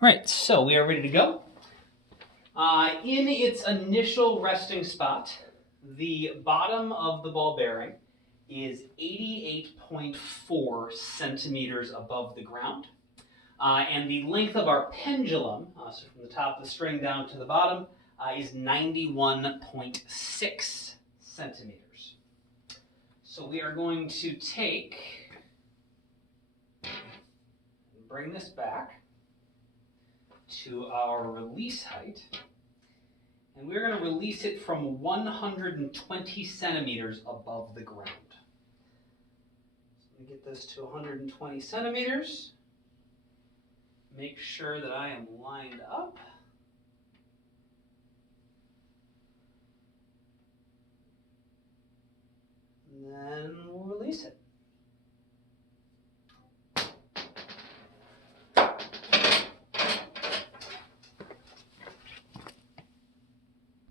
All right, so we are ready to go. In its initial resting spot, the bottom of the ball bearing is 88.4 centimeters above the ground. And the length of our pendulum, so from the top of the string down to the bottom, is 91.6 centimeters. So we are going to take and bring this back to our release height. And we're going to release it from 120 centimeters above the ground. So let me get this to 120 centimeters. Make sure that I am lined up. And then we'll release it.